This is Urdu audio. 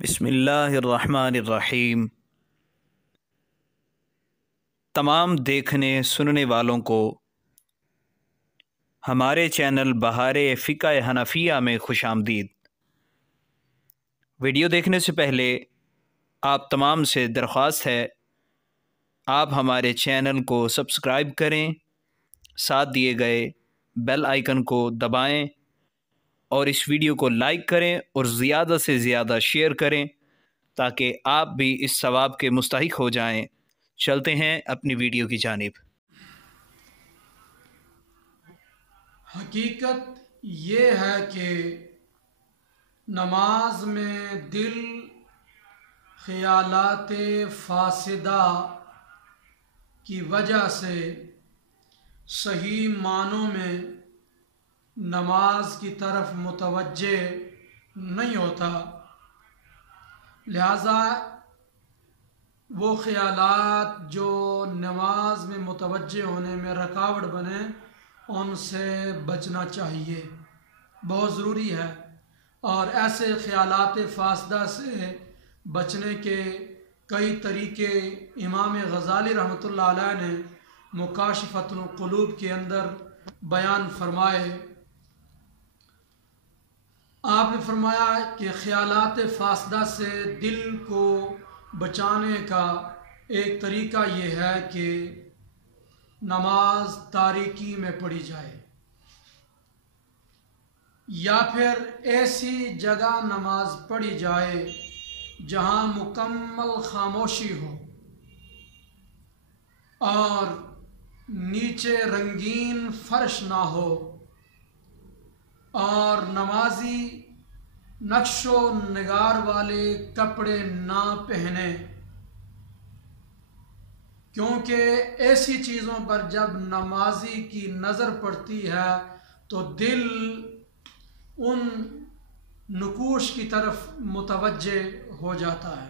بسم اللہ الرحمن الرحیم۔ تمام دیکھنے سننے والوں کو ہمارے چینل بہار فقہ حنفیہ میں خوش آمدید۔ ویڈیو دیکھنے سے پہلے آپ تمام سے درخواست ہے آپ ہمارے چینل کو سبسکرائب کریں، ساتھ دیے گئے بیل آئیکن کو دبائیں اور اس ویڈیو کو لائک کریں اور زیادہ سے زیادہ شیئر کریں تاکہ آپ بھی اس ثواب کے مستحق ہو جائیں۔ چلتے ہیں اپنی ویڈیو کی جانب۔ حقیقت یہ ہے کہ نماز میں دل خیالات فاسدہ کی وجہ سے صحیح معنوں میں نماز کی طرف متوجہ نہیں ہوتا، لہذا وہ خیالات جو نماز میں متوجہ ہونے میں رکاوٹ بنے ان سے بچنا چاہیے، بہت ضروری ہے۔ اور ایسے خیالات فاسدہ سے بچنے کے کئی طریقے امام غزالی رحمۃ اللہ علیہ نے مکاشفۃ القلوب کے اندر بیان فرمائے۔ آپ نے فرمایا کہ خیالات فاسدہ سے دل کو بچانے کا ایک طریقہ یہ ہے کہ نماز تاریکی میں پڑھی جائے، یا پھر ایسی جگہ نماز پڑھی جائے جہاں مکمل خاموشی ہو اور نیچے رنگین فرش نہ ہو، اور نمازی نقش و نگار والے کپڑے نہ پہنے، کیونکہ ایسی چیزوں پر جب نمازی کی نظر پڑتی ہے تو دل ان نقوش کی طرف متوجہ ہو جاتا ہے۔